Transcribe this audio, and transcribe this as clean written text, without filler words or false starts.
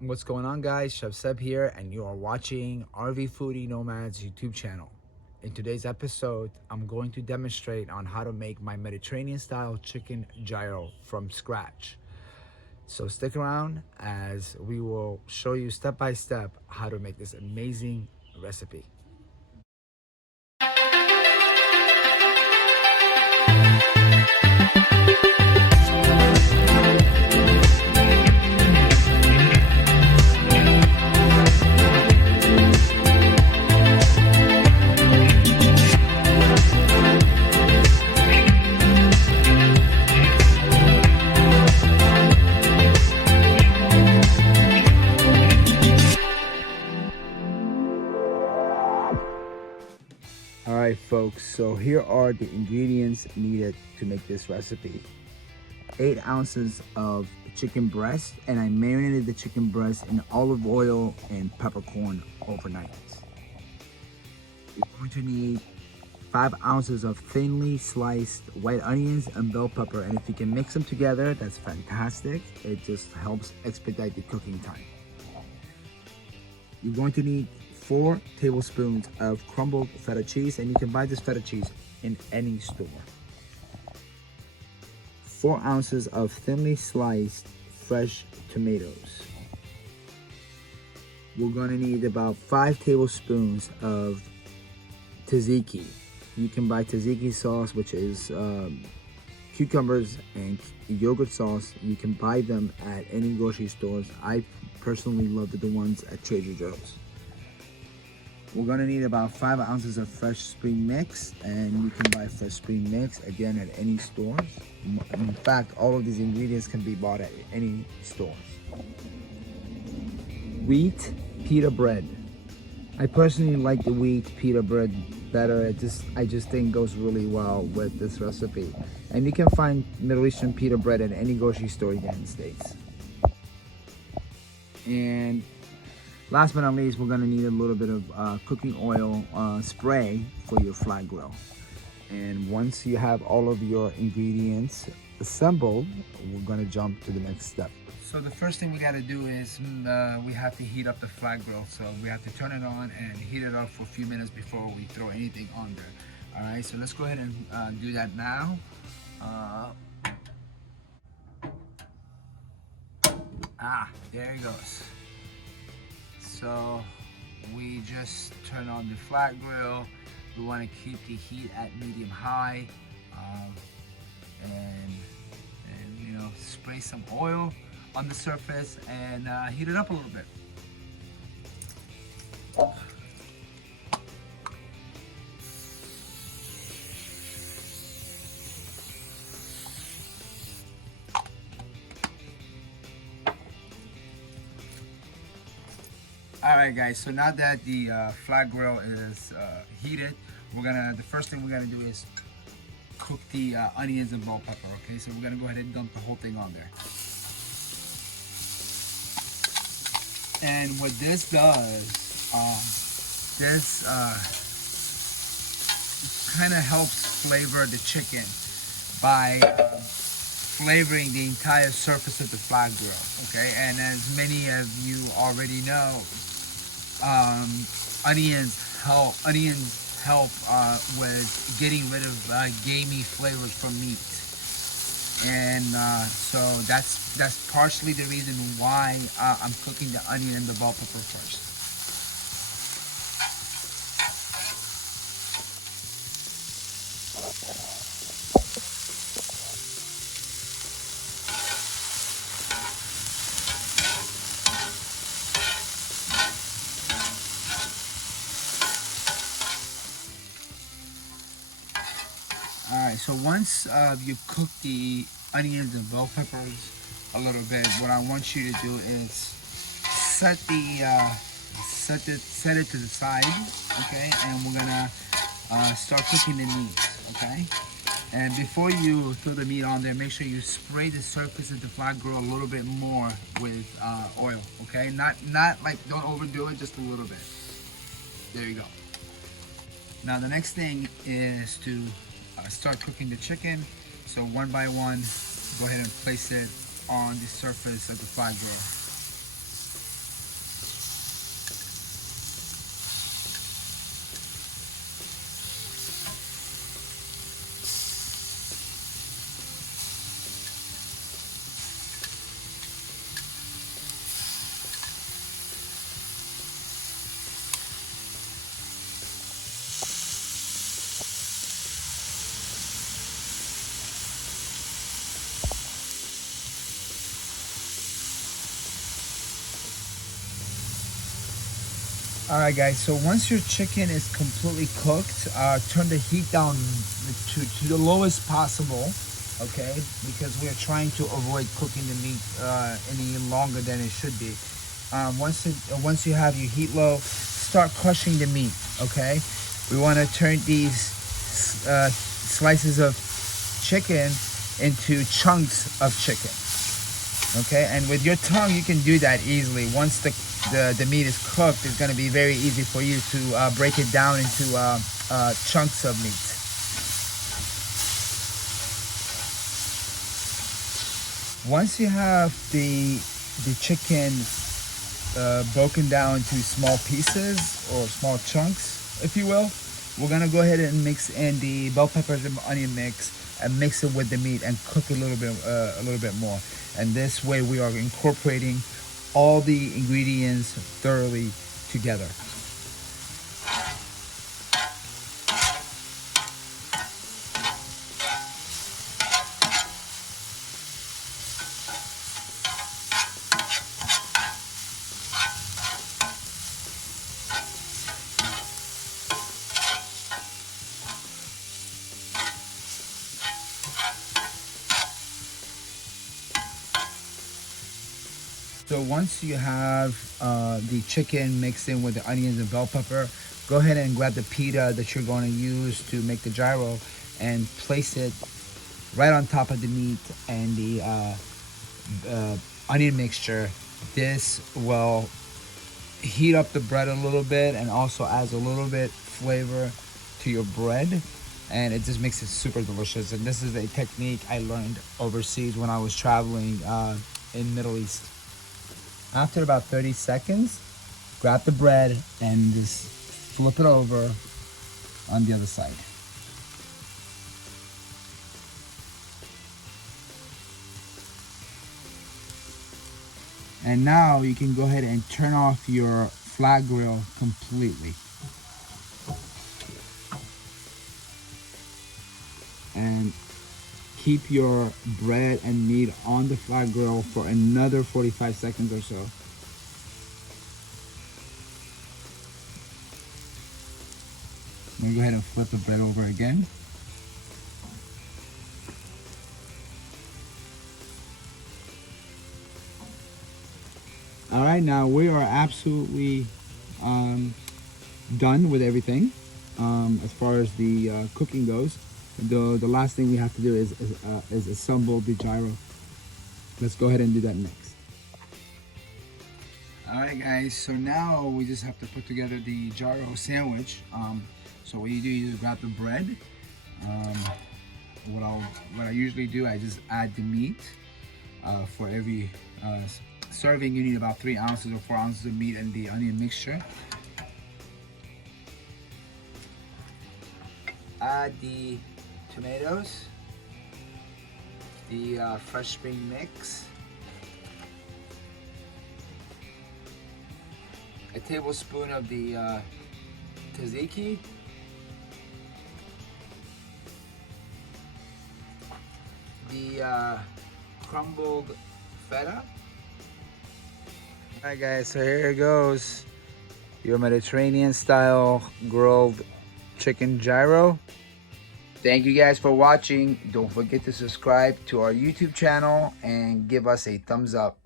What's going on, guys? Chef Seb here, and you are watching RV Foodie Nomads YouTube channel. In today's episode, I'm going to demonstrate on how to make my Mediterranean style chicken gyro from scratch. So stick around as we will show you step by step how to make this amazing recipe. Alright folks, so here are the ingredients needed to make this recipe. 8 ounces of chicken breast, and I marinated the chicken breast in olive oil and peppercorn overnight. You're going to need 5 ounces of thinly sliced white onions and bell pepper, and if you can mix them together, that's fantastic. It just helps expedite the cooking time. You're going to need 4 tablespoons of crumbled feta cheese, and you can buy this feta cheese in any store. 4 ounces of thinly sliced fresh tomatoes. We're going to need about 5 tablespoons of tzatziki. You can buy tzatziki sauce, which is cucumbers and yogurt sauce. You can buy them at any grocery stores. I personally love the ones at Trader Joe's. We're gonna need about 5 ounces of fresh spring mix, and you can buy fresh spring mix again at any stores. In fact, all of these ingredients can be bought at any stores. Wheat pita bread. I personally like the wheat pita bread better. I just think it goes really well with this recipe. And you can find Middle Eastern pita bread at any grocery store in the United States. And last but not least, we're gonna need a little bit of cooking oil spray for your flat grill. And once you have all of your ingredients assembled, we're gonna jump to the next step. So the first thing we gotta do is we have to heat up the flat grill. So we have to turn it on and heat it up for a few minutes before we throw anything on there. All right, so let's go ahead and do that now. There it goes. So we just turn on the flat grill. We want to keep the heat at medium high, and you know, spray some oil on the surface and heat it up a little bit. Alright guys, so now that the flat grill is heated, the first thing we're gonna do is cook the onions and bell pepper. Okay, so we're gonna go ahead and dump the whole thing on there. And what this does, this kind of helps flavor the chicken by flavoring the entire surface of the flat grill. Okay, and as many of you already know, onions help with getting rid of gamey flavors from meat, and so that's partially the reason why I'm cooking the onion and the bell pepper first. Alright, so once you've cooked the onions and bell peppers a little bit, what I want you to do is set it to the side, okay? And we're gonna start cooking the meat, okay? And before you throw the meat on there, make sure you spray the surface of the flat grill a little bit more with oil, okay? Not like, don't overdo it, just a little bit. There you go. Now the next thing is to start cooking the chicken. So one by one, go ahead and place it on the surface of the flat grill. All right, guys. So once your chicken is completely cooked, turn the heat down to the lowest possible. Okay, because we are trying to avoid cooking the meat any longer than it should be. Once you have your heat low, start crushing the meat. Okay, we want to turn these slices of chicken into chunks of chicken. Okay, and with your tongue you can do that easily. Once the meat is cooked, it's going to be very easy for you to break it down into chunks of meat. Once you have the chicken broken down into small pieces or small chunks, if you will, we're gonna go ahead and mix in the bell peppers and onion mix and mix it with the meat and cook a little bit more. And this way we are incorporating all the ingredients thoroughly together. So once you have the chicken mixed in with the onions and bell pepper, go ahead and grab the pita that you're going to use to make the gyro and place it right on top of the meat and the onion mixture. This will heat up the bread a little bit and also adds a little bit flavor to your bread, and it just makes it super delicious. And this is a technique I learned overseas when I was traveling in Middle East. After about 30 seconds, grab the bread and just flip it over on the other side. And now you can go ahead and turn off your flat grill completely. And keep your bread and meat on the flat grill for another 45 seconds or so. I'm gonna go ahead and flip the bread over again. All right, now we are absolutely done with everything as far as the cooking goes. The last thing we have to do is assemble the gyro. Let's go ahead and do that next. All right, guys. So now we just have to put together the gyro sandwich. So what you do, you just grab the bread. What I usually do, I just add the meat. For every serving, you need about 3 ounces or 4 ounces of meat and the onion mixture. Add the tomatoes, the fresh spring mix, a tablespoon of the tzatziki, the crumbled feta. Alright guys, so here it goes. Your Mediterranean style grilled chicken gyro. Thank you guys for watching. Don't forget to subscribe to our YouTube channel and give us a thumbs up.